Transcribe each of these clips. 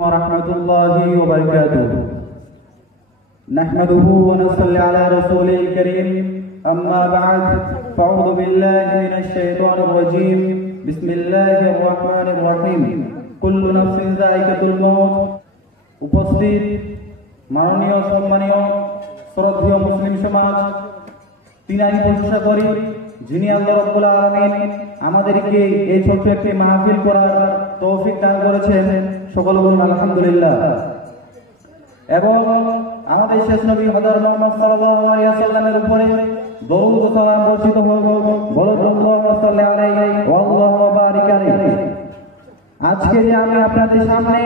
वरहमतुल्लाहि वबरकातुहू नहमदुहु व नसल्ली अला रसूलिल करीम अम्मा बाद फ़अऊज़ु बिल्लाहि मिनश शैतानिर रजीम बिस्मिल्लाहिर रहमानिर रहीम कुल्लु नफ्सिन ज़ाइक़ातुल मौत। उपस्थित माननीय सम्मानीय श्रद्धेय मुस्लिम समाज তিনারই প্রশংসা করি যিনি আল্লাহ রাব্বুল আলামিন আমাদেরকে এই ছোট্ট একটি মাহফিল করার তৌফিক দান করেছেন। সকলে বলুন আলহামদুলিল্লাহ। এবং আমাদের শেষ নবী হযরত মুহাম্মদ সাল্লাল্লাহু আলাইহি ওয়াসাল্লামের উপরে দরুদ ও সালাম বর্ষিত হোক। বলুন আল্লাহুম্মা সাল্লি আলাইহি ওয়া আল্লাহুম্মা বারিক আলাইহি। আজকে যে আমি আপনাদের সামনে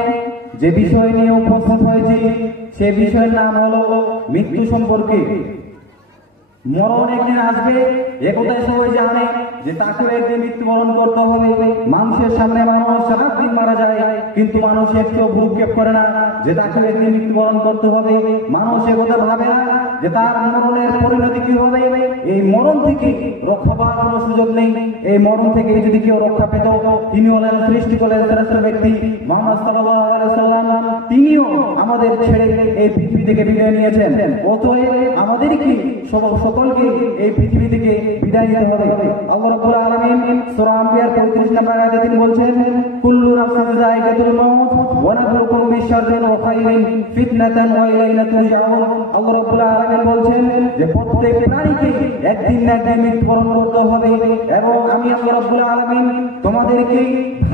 যে বিষয় নিয়ে উপস্থিত হয়েছি সেই বিষয়ের নাম হলো মৃত্যু সম্পর্কে। মরণ একদিন আসবে, একথাই সবাই জানে যে তাকে একদিন মৃত্যুবরণ করতে হবে। মানুষের সামনে মানুষ সারা দিন মারা যায়, কিন্তু মানুষ একটু ভ্রুক্ষেপ করে না যে তাকে একদিন মৃত্যুবরণ করতে হবে। মানুষ একথা ভাবে না যে তার মরণের পরিণতি কি হবে। এই মরণ থেকে রক্ষা পাওয়ার কোনো সুযোগ নেই। এই মরণ থেকে যদি কেউ রক্ষা পেত, তিনি হলেন সৃষ্টিকলের শ্রেষ্ঠ ব্যক্তি মুহাম্মদ সাল্লাল্লাহু আলাইহি ওয়াসাল্লাম। তিনিও আমাদের ছেড়ে এই পৃথিবী থেকে বিদায় নিয়েছেন। অতএব আমাদেরকে সকলকে এই পৃথিবী থেকে বিদায় নিতে হবে। আল্লাহ রাব্বুল আলামিন সূরা আম্বিয়ার 35 নম্বর আয়াতে তিনি বলছেন কুল্লু নাফসিন যায়িকাতুল মাউত ওয়া নাবলুকুম বিশ-শাররি ওয়া খায়রিন ফিতনাতান ওয়া ইলাইনা তুরজাউন। আল্লাহ রাব্বুল আলামিন বলছেন যে প্রত্যেক প্রাণীকে একদিন না একদিন মৃত্যুবরণ করতে হবে, এবং আমি আল্লাহ রাব্বুল আলামিন তোমাদেরকে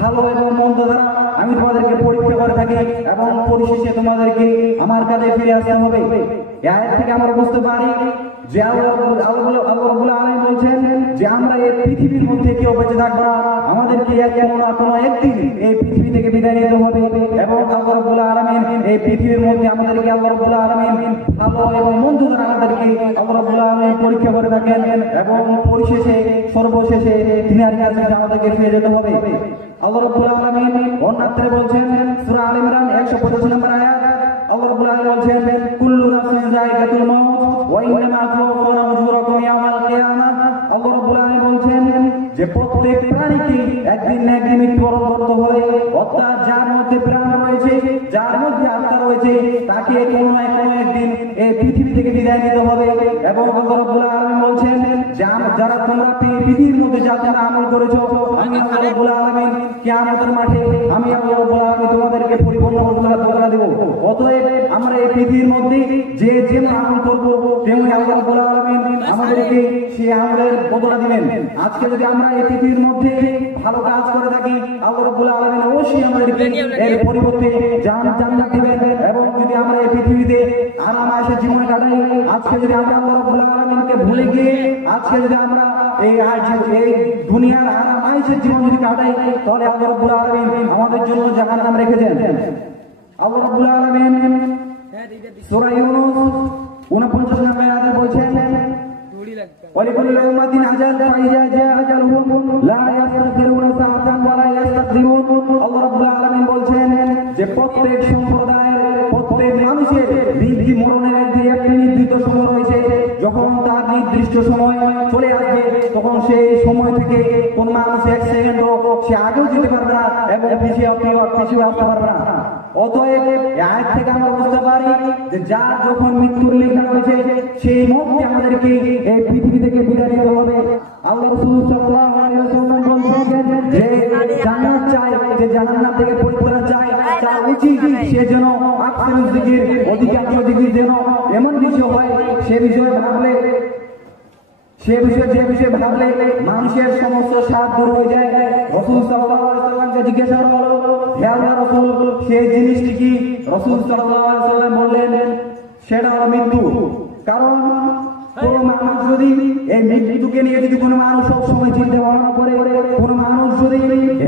ভালো এবং মন্দ দ্বারা আমি তোমাদেরকে পরীক্ষা করে থাকি, এবং পরিশেষে তোমাদেরকে আমার কাছে ফিরে আসতে হবে। এই আয়াত থেকে আমরা বুঝতে পারি যে আল্লাহ রাব্বুল আলামিন বলছেন যে আমরা এই পৃথিবীর মধ্যে কেউ বেঁচে থাকবো না, আমাদেরকে কোনো একদিন এই পৃথিবী থেকে বিদায় নিতে হবে। এবং আল্লাহ রাব্বুল আলামিন এই পৃথিবীর মধ্যে আমাদেরকে আল্লাহ রাব্বুল আলামিন ভালো এবং মন্দ দ্বারা আমাদেরকে আল্লাহ রাব্বুল আলামিন পরীক্ষা করে থাকেন, এবং পরিশেষে সর্বশেষে তিনার কাছে আমাদেরকে ফিরে যেতে হবে। আল্লাহ রাব্বুল আলামিন অন্যত্রে বলছেন সূরা আল ইমরান 125 নম্বর আয়াত, আল্লাহ রাব্বুল আলামিন বলছেন কুল্লু নাফসিন যায়িকাতুল মাউত ওয়া ইন্নামা তুওয়াফাউনা উজুরাকুম ইয়াওমাল কিয়ামাহ। আল্লাহ রাব্বুল আলামিন বলছেন যে প্রত্যেক প্রাণীকে একদিন না একদিন মৃত্যুবরণ করতে হবে। অর্থাৎ যার মধ্যে প্রাণ রয়েছে, যার মধ্যে আত্মা রয়েছে, তাকে কোনো না কোনো একদিন এই পৃথিবী থেকে বিদায় নিতে হবে। এবং আল্লাহ রাব্বুল আলামিন বলছেন যে যারা তোমরা পৃথিবীর মধ্যে যা তোমরা আমল করেছো, আমি আল্লাহ রাব্বুল আলামিন কিয়ামতের মাঠে আমি আল্লাহ রাব্বুল আলামিন তোমাদেরকে পরিপূর্ণ বদলা দেব। অতএব আমরা এই পৃথিবীর মধ্যে যে যে আমল করব, তেমনি আল্লাহ রাব্বুল আলামিন আমাদেরকে সেই আমলের বদলা দিবেন। আজকে যদি আমরা এই পৃথিবীর মধ্যে ভালো কাজ করে থাকি, আল্লাহ রাব্বুল আলামিন অবশ্যই আমাদেরকে এর পরিবর্তে জান্নাত দিবেন। এবং যদি আমরা এই পৃথিবীতে আরাম আয়েশে জীবন কাটাই, আজকে যদি আমরা আল্লাহ রাব্বুল আলামিনকে ভুলে গিয়ে আজকে যদি আমরা এই দুনিয়ার আরাম আয়েশে জীবন যদি কাটাই, তাহলে আল্লাহ রাব্বুল আলামিন আমাদের জন্য জাহান্নাম রেখেছেন। আল্লাহ রাব্বুল আলামিন সূরা ইউনূস 49 নম্বর আয়াতে বলছেন ওয়ালিকুল্লি উম্মাতিন আজাল ফাইজা জাআ আজালুহুম লা ইস্তাখিরুনা সাআতান ওয়া লা ইস্তাকদিমুন। আল্লাহ রাব্বুল আলামিন বলছেন যে প্রত্যেক সম্প্রদায়ের প্রত্যেক মানুষের মরণের একটি নির্দিষ্ট সময় রয়েছে। যখন তার নির্দিষ্ট সময় চলে আসবে, তখন সেই সময় থেকে কোন মানুষ এক সেকেন্ডও সে আগেও যেতে পারবে না এবং পিছিয়ে আসতে পারবে না। অতএব আয়াত থেকে আমরা বুঝতে পারি যে যার যখন মৃত্যুর লেখা রয়েছে সেই মুহূর্তে আমাদেরকে এই পৃথিবী থেকে বিদায় নিতে হবে। আল্লাহ রাসূল সাল্লাল্লাহু আলাইহি ওয়াসাল্লাম বলেছেন যে জান্নাত চায়, যে জাহান্নাম থেকে পরিত্রাণ চায়, তার উচিত সে যেন আকসারুল যিকির, অধিকাংশ যিকির যেন এমন কিছু হয় যে বিষয়ে ভাবলে মানুষের সমস্ত স্বাদ দূর হয়ে যায়। রাসূল সাল্লাল্লাহু আলাইহি ওয়াসাল্লামকে জিজ্ঞাসা করা হলো, হে আল্লাহর রাসূল, সেই জিনিসটি কি? রাসূল সাল্লাল্লাহু আলাইহি ওয়াসাল্লাম বললেন সেটা হলো মৃত্যু। কারণ কোন মানুষ যদি এই মৃত্যুকে নিয়ে যদি কোনো মানুষ সবসময় চিন্তা ভাবনা করে, কোন মানুষ যদি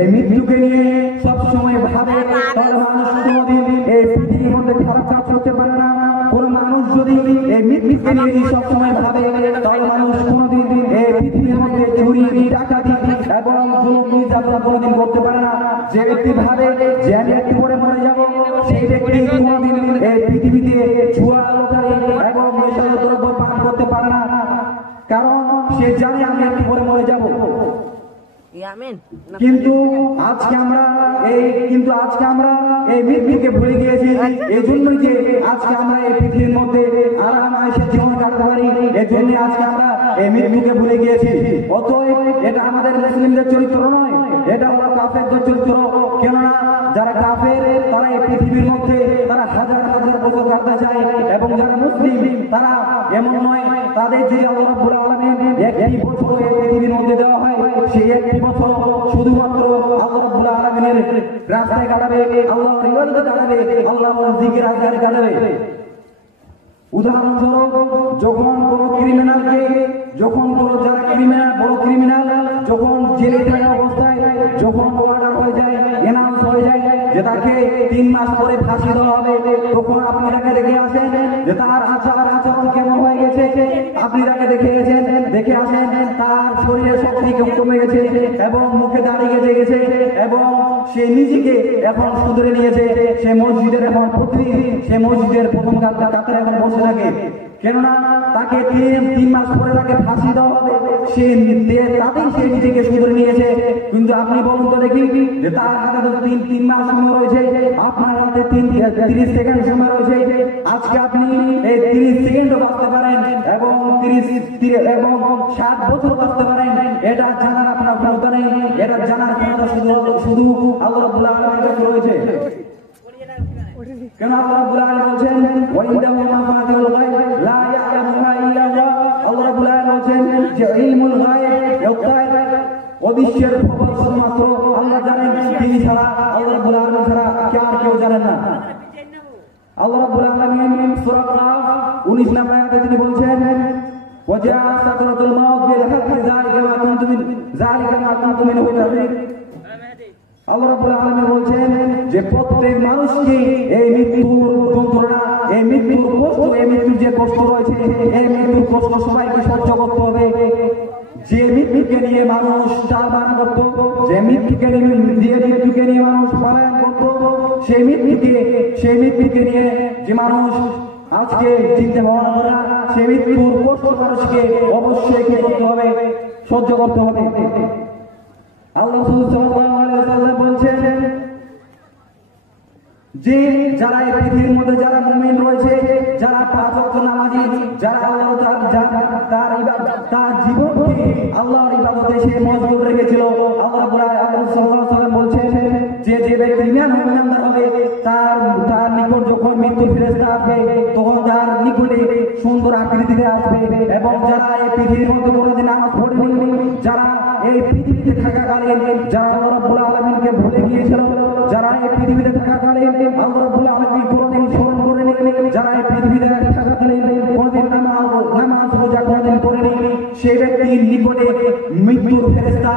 এই মৃত্যুকে নিয়ে সবসময় ভাবে, তাহলে মানুষ কোনোদিন এই পৃথিবীর মধ্যে খারাপ কাজ করতে পারে না। কোন মানুষ যদি এই মৃত্যুকে নিয়ে সবসময় ভাবে, তাহলে মানুষ কোনোদিন এই পৃথিবীর মধ্যে চুরি, ডাকাতি এবং জুলুম নির্যাতন কোনোদিন করতে পারে না। যে ব্যক্তি ভাবে যে আমি একটু পরে মরে যাব, সেই ব্যক্তি কোনোদিন এই পৃথিবীতে জুয়া, লটারি এবং নেশাজাত দ্রব্য পান করতে পারে না। কারণ সে জানে আমি একটু পরে মরে যাব। কিন্তু আজকে আমরা এই মৃত্যুকে ভুলে গিয়েছি। এই জন্যই যে আজকে আমরা এই পৃথিবীর মধ্যে আরাম আয়েশে জীবন কাটাতে পারি, এই জন্য আজকে আমরা এই মৃত্যুকে ভুলে গিয়েছি। অতএব এটা আমাদের মুসলিমদের চরিত্র নয়, এটা হলো কাফেরদের চরিত্র। কেননা যারা কাফের তারা এই পৃথিবীর মধ্যে তারা হাজার হাজার বছর কাটাতে চায়, এবং যারা মুসলিম তারা এমন নয়, তাদের যদি আল্লাহ রাব্বুল আলামিন একটি বছর এই পৃথিবীর মধ্যে দেওয়া হয়, সেই একটি বছর শুধুমাত্র আল্লাহ রাব্বুল আলামিনের রাস্তায় কাটাবে, আল্লাহর ইবাদতে কাটাবে, আল্লাহর জিকির আজকারে কাটাবে। উদাহরণস্বরূপ যখন কোনো ক্রিমিনালকে, যখন কোনো যারা ক্রিমিনাল বড় ক্রিমিনাল যখন জেলে থাকা অবস্থায় যখন অর্ডার হয়ে যায়, এনাউন্স হয়ে যায় যে তাকে 3 মাস পরে ফাঁসি দেওয়া হবে, তখন আপনি তাকে দেখে আসেন যে তার আচরণ কেমন হয়ে গেছে, আপনি তাকে দেখে আসেন তার শরীরে শক্তি কমে গেছে এবং মুখে দাঁড়িয়ে গেছে এবং সে নিজেকে এখন শুধরে নিয়েছে। সে মসজিদের এখন সে মসজিদের প্রথম কাতারে এখন বসে থাকে। কেননা তাকে 3 মাস পরে তাকে ফাঁসি দেওয়া হবে, সে নিজেকে শুধরে নিয়েছে। কিন্তু আপনি বলুন তো দেখি যে তার হাতে তো 3 মাস সময় রয়েছে, আপনার হাতে 30 সেকেন্ড সময় রয়েছে। আজকে আপনি এই 30 সেকেন্ডও বাঁচতে পারেন এবং 60 বছর বাঁচতে পারেন, এটা জানার আপনার ক্ষমতা নেই। এটা জানার ক্ষমতা শুধু আল্লাহ রাব্বুল আলামিনের কাছে রয়েছে। কেন আল্লাহ রাব্বুল আলামিন বলছেন ওয়াইন্দাহু মাফাতিহুল গায়ব লা ইয়ালামুহা ইল্লা আল্লাহ। আল্লাহ রাব্বুল আলামিন বলছেন যে ইলমুল গায়ব অদৃশ্যের খবর শুধুমাত্র আল্লাহ জানেন, তিনি ছাড়া আল্লাহ রাব্বুল আলামিন ছাড়া কেউ জানেন না। আল্লাহ রাব্বুল আলামিন সূরা কাফ 19 নম্বর আয়াতে তিনি বলছেন ওয়াজা সাকরাতুল মাউত বিল হাক্কি যালিকা মা কুনতুম মিনহু তাহরিক। আল্লাহ রাব্বুল আলামিন বলছেন যে প্রত্যেক মানুষকে এই মৃত্যুর যন্ত্রণা, এই মৃত্যুর কষ্ট, এই মৃত্যুর যে কষ্ট রয়েছে, এই মৃত্যুর কষ্ট সবাইকে সহ্য করতে হবে। যে মৃত্যুকে নিয়ে মানুষ টালবান করত, যে মৃত্যুকে নিয়ে মানুষ পলায়ন করত, সেই মৃত্যুকে নিয়ে যে মানুষ আজকে চিন্তা ভাবনা করা, সেই মৃত্যুর কষ্ট মানুষকে অবশ্যই কি করতে হবে, সহ্য করতে হবে। আল্লাহ সাল্লাল্লাহু আলাইহি ওয়াসাল্লাম বলছেন যে যারা এই পৃথিবীর মধ্যে যারা মুমিন রয়েছে, যারা 5 ওয়াক্ত নামাজি, যারা আল্লাহ তার জীবনকে আল্লাহর ইবাদতে সে মজবুত রেখেছিল, আল্লাহ রাব্বুল আলামিন সাল্লাল্লাহু আলাইহি ওয়াসাল্লাম বলছেন যে ব্যক্তি ইমানদার হবে তার নিকট যখন মৃত্যু ফেরেশতা আসবে তখন তার নিকটে সুন্দর আকৃতিতে আসবে। এবং যারা এই পৃথিবীর মধ্যে কোনোদিন নামাজ পড়েনি, যারা এই পৃথিবীতে থাকাকালীন যারা আল্লাহ রাব্বুল আলামিনকে ভুলে গিয়েছিল, যারা এই পৃথিবীতে থাকাকালীন আল্লাহ রাব্বুল আলামিনকে কোনোদিন স্মরণ করেনি, যারা এই পৃথিবীতে থাকাকালীন কোনোদিন নামাজ রোজা কোনোদিন করেনি, সেই ব্যক্তির নিকটে মৃত্যুর ফেরেশতা